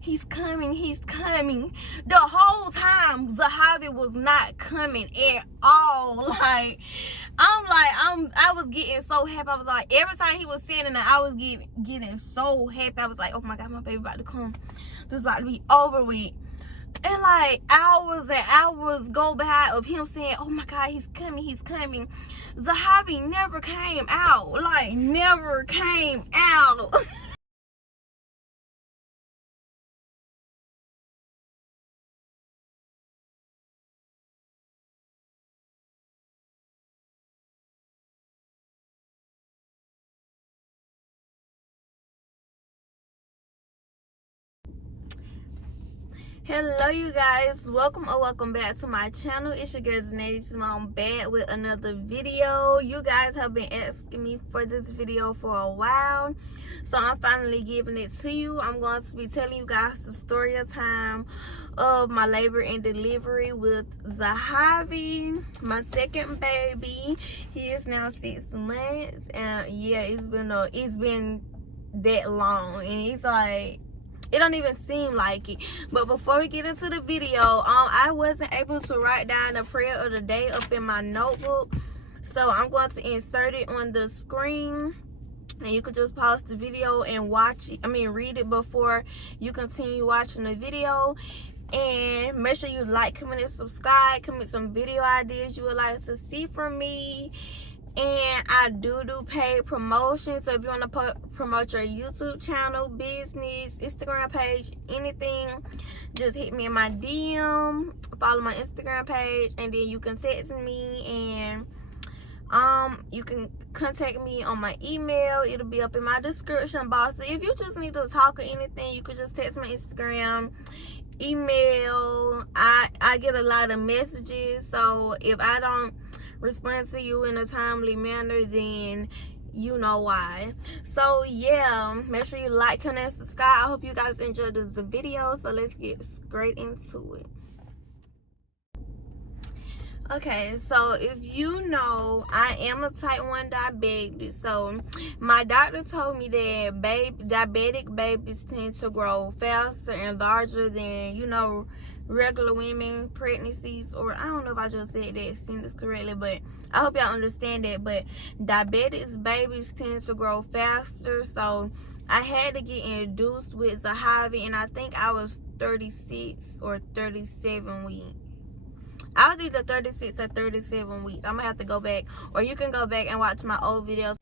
he's coming, he's coming. The whole time Zahavi was not coming at all. Like, I was getting so happy. I was like, every time he was saying it, I was getting so happy. I was like, oh my God, my baby about to come. This about to be over with. And like hours and hours go by of him saying, oh my God, he's coming, he's coming. Zahavi never came out. Like, never came out. Hello you guys, welcome or welcome back to my channel. It's your girl ZanadiaSimone back with another video. You guys have been asking me for this video for a while, so I'm finally giving it to you. I'm going to be telling you guys the story of time of my labor and delivery with Zahavi, my second baby. He is now 6 months, and yeah, it's been that long, and it's like, it don't even seem like it. But before we get into the video, I wasn't able to write down the prayer of the day up in my notebook, so I'm going to insert it on the screen, and you could just pause the video and read it before you continue watching the video. And make sure you like, comment, and subscribe. Comment some video ideas you would like to see from me. And I do paid promotions, so if you want to promote your YouTube channel, business, Instagram page, anything, just hit me in my DM, follow my Instagram page, and then you can text me, and you can contact me on my email. It'll be up in my description box. So if you just need to talk or anything, you could just text my Instagram, email. I get a lot of messages, so if I don't respond to you in a timely manner, then you know why. So yeah, make sure you like, comment, and subscribe. I hope you guys enjoyed this video, so let's get straight into it. Okay, so if you know, I am a type 1 diabetic. So my doctor told me that diabetic babies tend to grow faster and larger than, you know, regular women pregnancies. Or I don't know if I just said that sentence correctly, but I hope y'all understand that. But diabetic babies tend to grow faster, so I had to get induced with Zahavi, and I think I was 36 or 37 weeks. I was either 36 or 37 weeks. I'm gonna have to go back, or you can go back and watch my old videos.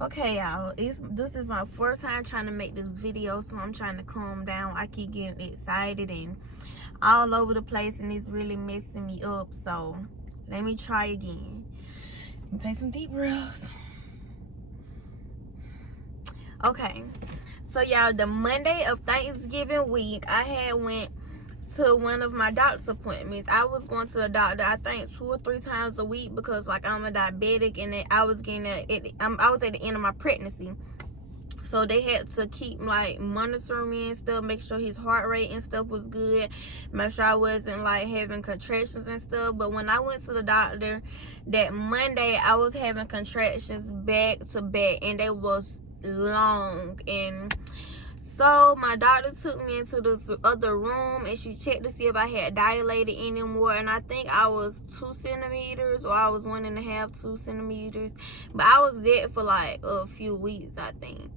Okay, y'all, this is my first time trying to make this video, so I'm trying to calm down. I keep getting excited and all over the place, and it's really messing me up. So let me try again. Take some deep breaths. Okay, so y'all, the Monday of Thanksgiving week, I had went to one of my doctor's appointments. I was going to the doctor, I think 2 or 3 times a week, because like I'm a diabetic, and I was at the end of my pregnancy, so they had to keep like monitoring me and stuff, make sure his heart rate and stuff was good, make sure I wasn't like having contractions and stuff. But when I went to the doctor that Monday, I was having contractions back to back, and they was long. And so my doctor took me into this other room, and she checked to see if I had dilated anymore, and I think I was 2 centimeters, or I was 1.5, 2 centimeters, but I was there for like a few weeks, I think.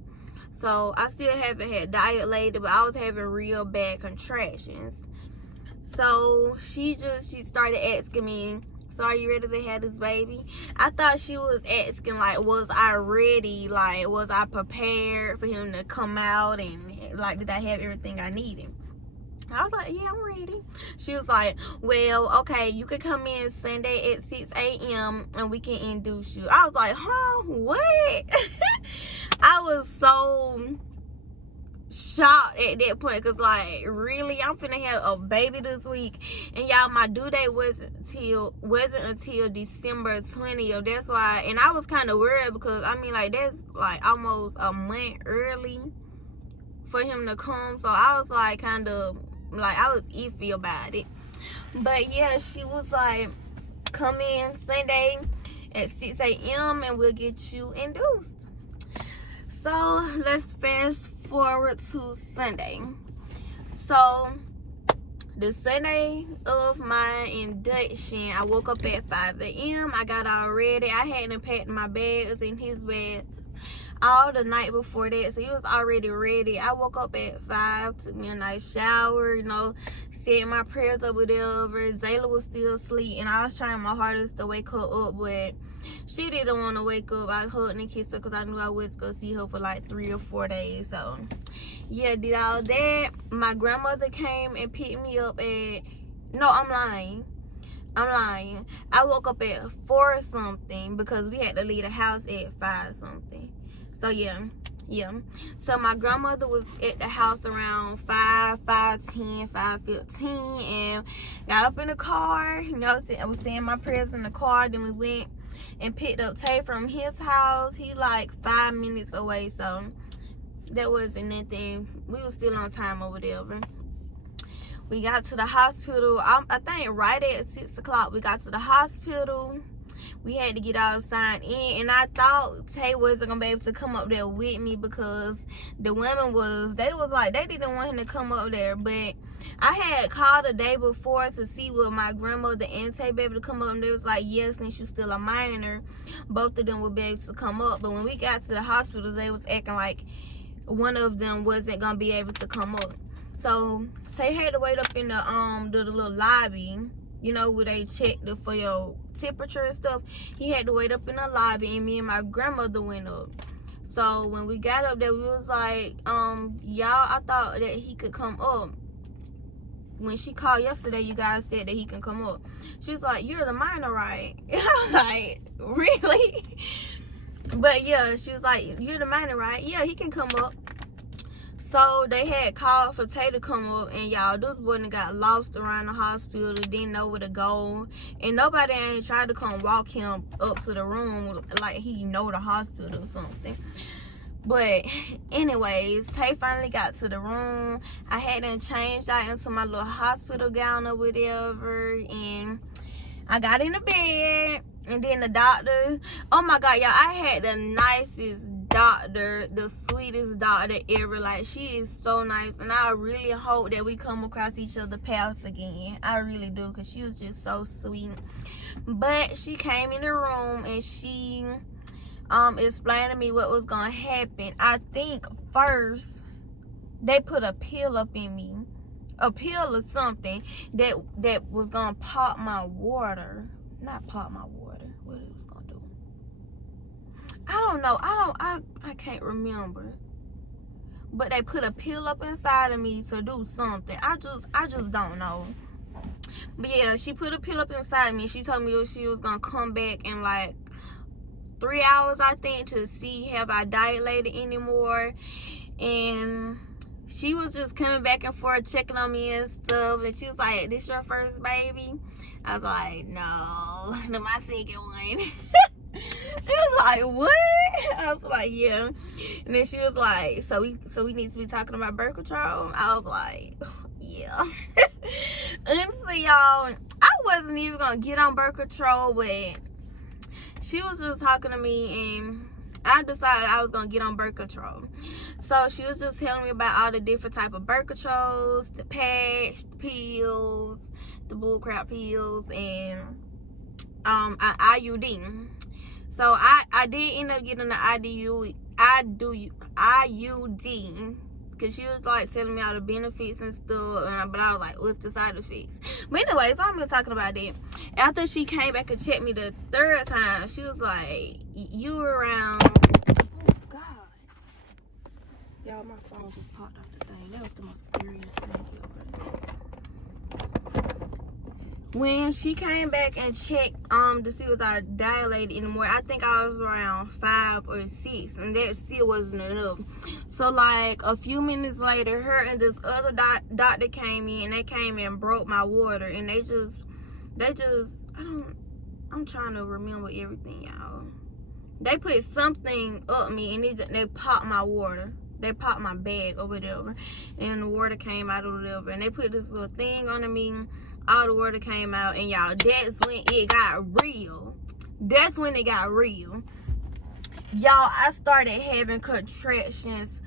So I still haven't had dilated, but I was having real bad contractions. So she started asking me, so are you ready to have this baby? I thought she was asking like, was I ready? Like, was I prepared for him to come out, and like, did I have everything I needed? I was like, yeah, I'm ready. She was like, well, okay, you can come in Sunday at 6 a.m. and we can induce you. I was like, huh, what? I was so shocked at that point, because like, really, I'm finna have a baby this week, and y'all, my due date wasn't until December 20th. That's why, and I was kind of worried, because I mean, like, that's like almost a month early for him to come. So I was like, kind of like, I was iffy about it. But yeah, she was like, come in Sunday at 6 a.m. and we'll get you induced. So let's fast forward to Sunday. So the Sunday of my induction, I woke up at 5 a.m. I got all ready. I hadn't packed my bags and his bags all the night before that, so he was already ready. I woke up at 5, took me a nice shower, you know, said my prayers or whatever. Zayla was still asleep, and I was trying my hardest to wake her up, but she didn't want to wake up. I hugged and kissed her because I knew I was going to see her for like 3 or 4 days. So yeah, did all that. My grandmother came and picked me up at, no, I'm lying. I woke up at 4 something because we had to leave the house at 5 something. So yeah. So my grandmother was at the house around 5:10, 5:15, and got up in the car. You know, I was saying my prayers in the car. Then we went and picked up Tay from his house. He like 5 minutes away, so that wasn't nothing. We was still on time or whatever. We got to the hospital. I think right at 6 o'clock we got to the hospital. We had to get all signed in, and I thought Tay wasn't gonna be able to come up there with me because the women they didn't want him to come up there. But I had called the day before to see what my grandmother and Tay be able to come up, and they was like, yes, since you're still a minor, both of them would be able to come up. But when we got to the hospital, they was acting like one of them wasn't gonna be able to come up. So Tay had to wait up in the little lobby, you know, where they check for your temperature and stuff. He had to wait up in the lobby, and me and my grandmother went up. So when we got up there, we was like, y'all, I thought that he could come up. When she called yesterday, you guys said that he can come up. She was like, you're the minor, right? And I was like, really? But yeah, she was like, you're the minor, right? Yeah, he can come up. So they had called for Tay to come up, and y'all, this boy got lost around the hospital, didn't know where to go, and nobody ain't tried to come walk him up to the room like he know the hospital or something. But anyways, Tay finally got to the room. I hadn't changed out into my little hospital gown or whatever, and I got in the bed, and then the doctor, oh my God, y'all, I had the nicest doctor, the sweetest doctor ever. Like, she is so nice, and I really hope that we come across each other's paths again. I really do, because she was just so sweet. But she came in the room, and she explained to me what was gonna happen. I think first they put a pill up in me, a pill or something that was gonna pop my water. Not pop my water. What it was gonna do? I don't know. I can't remember. But they put a pill up inside of me to do something. I just don't know. But yeah, she put a pill up inside me. She told me she was gonna come back in like 3 hours, I think, to see have I dilated anymore. And she was just coming back and forth, checking on me and stuff. And she was like, this your first baby? I was like, no, my second one. She was like, what? I was like, yeah. And then she was like, so we need to be talking about birth control? I was like, yeah. Honestly, y'all, I wasn't even gonna get on birth control, but she was just talking to me, and I decided I was gonna get on birth control. So she was just telling me about all the different type of birth controls, the patch, the pills, the bullcrap pills, and an IUD. So I did end up getting the IUD, because she was like telling me all the benefits and stuff, but I was like, what's the side effects? But anyway, so I'm gonna talking about that. After she came back and checked me the 3rd time, she was like, you were around, oh God, y'all, my phone just popped off the thing. That was the most scariest thing ever. When she came back and checked to see if I dilated anymore, I think I was around 5 or 6, and that still wasn't enough. So like a few minutes later, her and this other doctor came in, and they came and broke my water, and they just I'm trying to remember everything, y'all. They put something up me, and they popped my water. They popped my bag or whatever, and the water came out or whatever, and they put this little thing on me. All the water came out, and y'all, that's when it got real. That's when it got real. Y'all, I started having contractions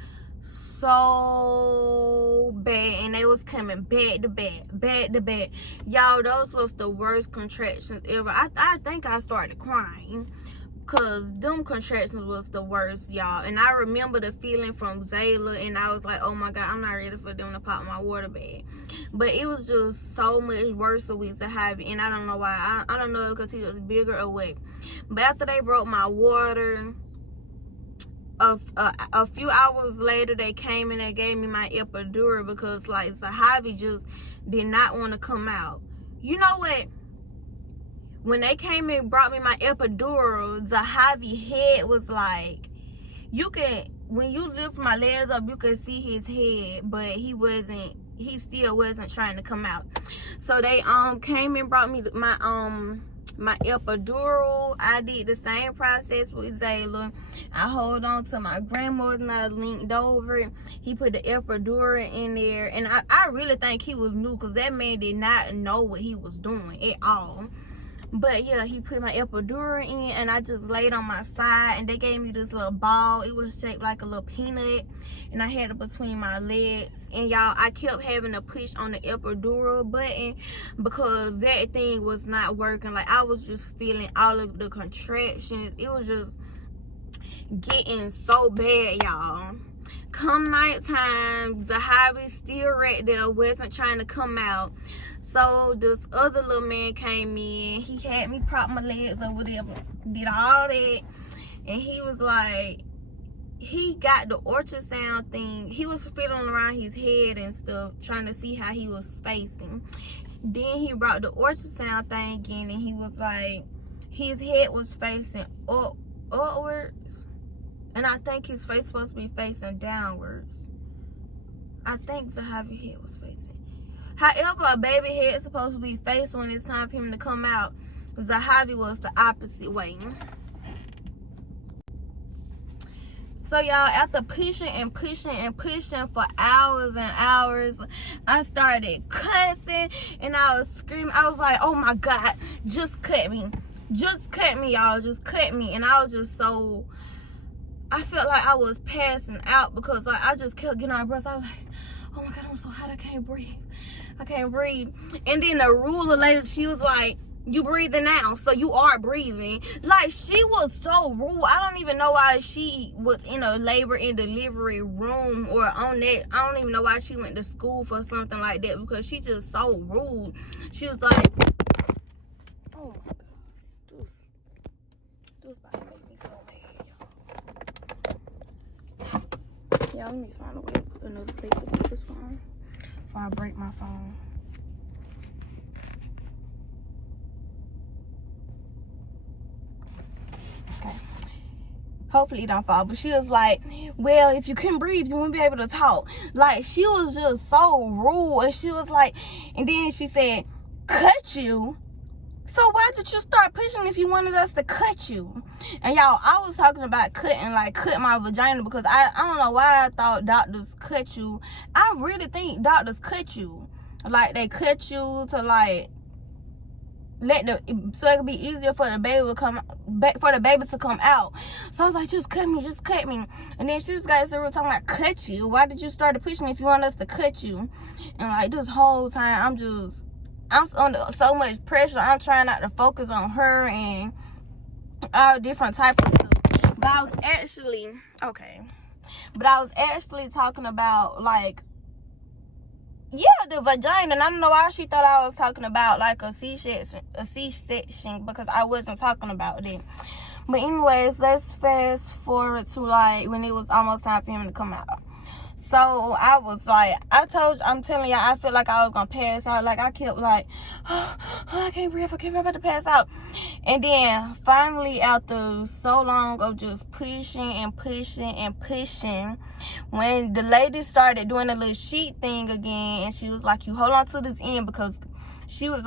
so bad, and they was coming back to back. Y'all, those was the worst contractions ever. I think I started crying, because them contractions was the worst, y'all. And I remember the feeling from Zayla, and I was like, oh my God, I'm not ready for them to pop my water bag. But it was just so much worse with Zahavi, and I don't know why. I don't know because he was bigger or what. But after they broke my water, a few hours later, they came and they gave me my epidural, because like Zahavi just did not want to come out. You know what? When they came and brought me my epidural, Zahavi's head was like, when you lift my legs up, you can see his head, but he still wasn't trying to come out. So they came and brought me my epidural. I did the same process with Zayla. I hold on to my grandmother and I leaned over. He put the epidural in there, and I really think he was new, because that man did not know what he was doing at all. But yeah, he put my epidural in, and I just laid on my side, and they gave me this little ball. It was shaped like a little peanut, and I had it between my legs. And y'all, I kept having to push on the epidural button because that thing was not working. Like, I was just feeling all of the contractions. It was just getting so bad, y'all. Come nighttime, Zahavi still right there, wasn't trying to come out. So this other little man came in. He had me prop my legs or whatever, did all that, and he was like, he got the ultrasound thing. He was fiddling around his head and stuff, trying to see how he was facing. Then he brought the ultrasound thing in, and he was like, his head was facing upwards, and I think his face supposed to be facing downwards. I think Zahavi's head was facing. However, a baby head is supposed to be facing when it's time for him to come out. Zahavi was the opposite way. So y'all, after pushing and pushing and pushing for hours and hours, I started cussing and I was screaming. I was like, oh my God, just cut me. Just cut me, y'all. Just cut me. And I was just so, I felt like I was passing out, because like I just kept getting on my breath. I was like, oh my God, I'm so hot, I can't breathe. I can't breathe. And then the ruler lady, she was like, you breathing now, so you are breathing. Like, she was so rude. I don't even know why she was in a labor and delivery room or on that. I don't even know why she went to school for something like that, because she just so rude. She was like, oh my God, this about to make me so mad, y'all. Y'all, let me find a way to put another place to put this phone before I break my phone. Okay. Hopefully it don't fall. But she was like, well, if you couldn't breathe, you wouldn't be able to talk. Like, she was just so rude. And she was like, and then she said, cut you? So why did you start pushing if you wanted us to cut you? And y'all, I was talking about cutting, like cut my vagina, because I don't know why I thought doctors cut you. I really think doctors cut you. Like, they cut you to like so it could be easier for the baby to come out. So I was like, just cut me, just cut me. And then she was talking like, cut you? Why did you start pushing if you want us to cut you? And like this whole time, I'm under so much pressure. I'm trying not to focus on her and all different types of stuff. But I was actually talking about, like, yeah, the vagina. And I don't know why she thought I was talking about like a C-section, because I wasn't talking about it. But anyways, let's fast forward to like when it was almost time for him to come out. So I was like, I'm telling y'all, I felt like I was gonna pass out. Like, I kept like, oh, I can't breathe, I'm about to pass out. And then finally, after so long of just pushing and pushing and pushing, when the lady started doing the little sheet thing again, and she was like, you hold on to this end, because she was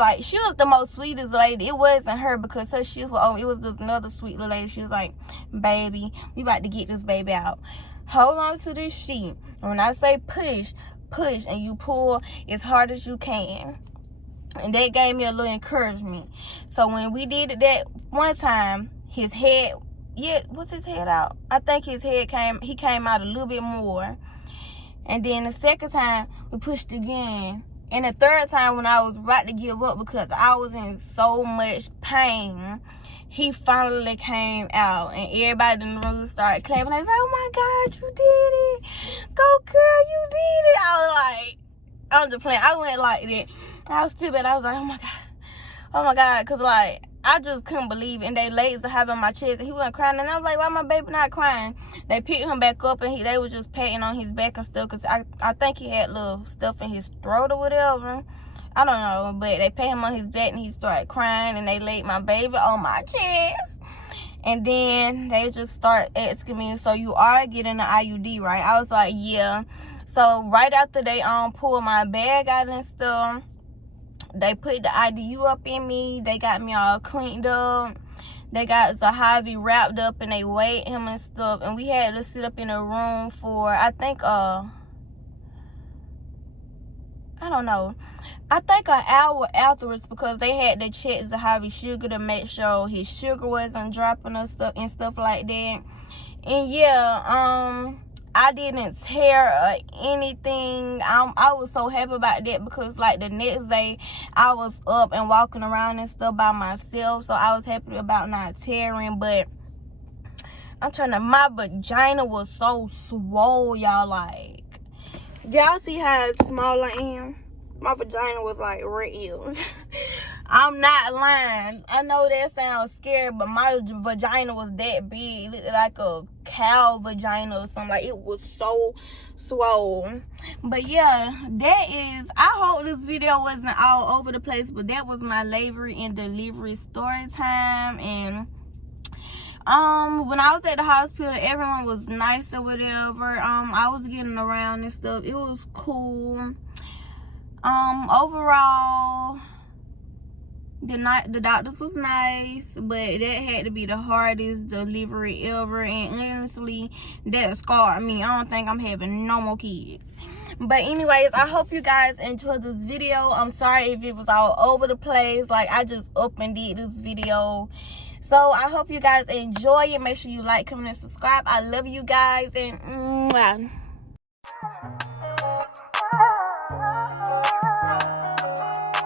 the most sweetest lady. It wasn't her, because it was just another sweet little lady. She was like, baby, we about to get this baby out. Hold on to this sheet. And when I say push, and you pull as hard as you can. And that gave me a little encouragement. So when we did it that one time, his head, yeah, what's his head out? I think his head came out a little bit more. And then the second time, we pushed again. And the third time, when I was about to give up because I was in so much pain, he finally came out. And everybody in the room started clapping. They was like, oh my God, you did it. Go, girl, you did it. I was like, I'm just playing. I went like that. I was too bad. I was like, oh my God. Oh my God. Because, like, I just couldn't believe it. And they laid to have on my chest. And he wasn't crying. And I was like, why my baby not crying? They picked him back up. And they was just patting on his back and stuff. Because I think he had little stuff in his throat or whatever. I don't know. But they patted him on his back. And he started crying. And they laid my baby on my chest. And then they just start asking me, so you are getting an IUD, right? I was like, yeah. So right after they pulled my bag out and stuff, they put the IDU up in me. They got me all cleaned up. They got Zahavi wrapped up and they weighed him and stuff. And we had to sit up in a room for, I think, I don't know. I think an hour afterwards, because they had to check Zahavi's sugar to make sure his sugar wasn't dropping and stuff like that. And yeah, I didn't tear or anything. I was so happy about that because, like, the next day I was up and walking around and stuff by myself. So I was happy about not tearing. But I'm trying to, my vagina was so swole, y'all. Like, y'all see how small I am? My vagina was like red. I'm not lying. I know that sounds scary, but my vagina was that big. It looked like a cow vagina or something. Like, it was so swollen. But yeah, that is, I hope this video wasn't all over the place, but that was my labor and delivery story time. And when I was at the hospital, everyone was nice or whatever. I was getting around and stuff. It was cool. Overall, the doctors was nice, but that had to be the hardest delivery ever. And honestly, that scarred me. I don't think I'm having no more kids. But anyways, I hope you guys enjoyed this video. I'm sorry if it was all over the place. Like, I just up and did this video. So I hope you guys enjoy it. Make sure you like, comment, and subscribe. I love you guys, and mwah.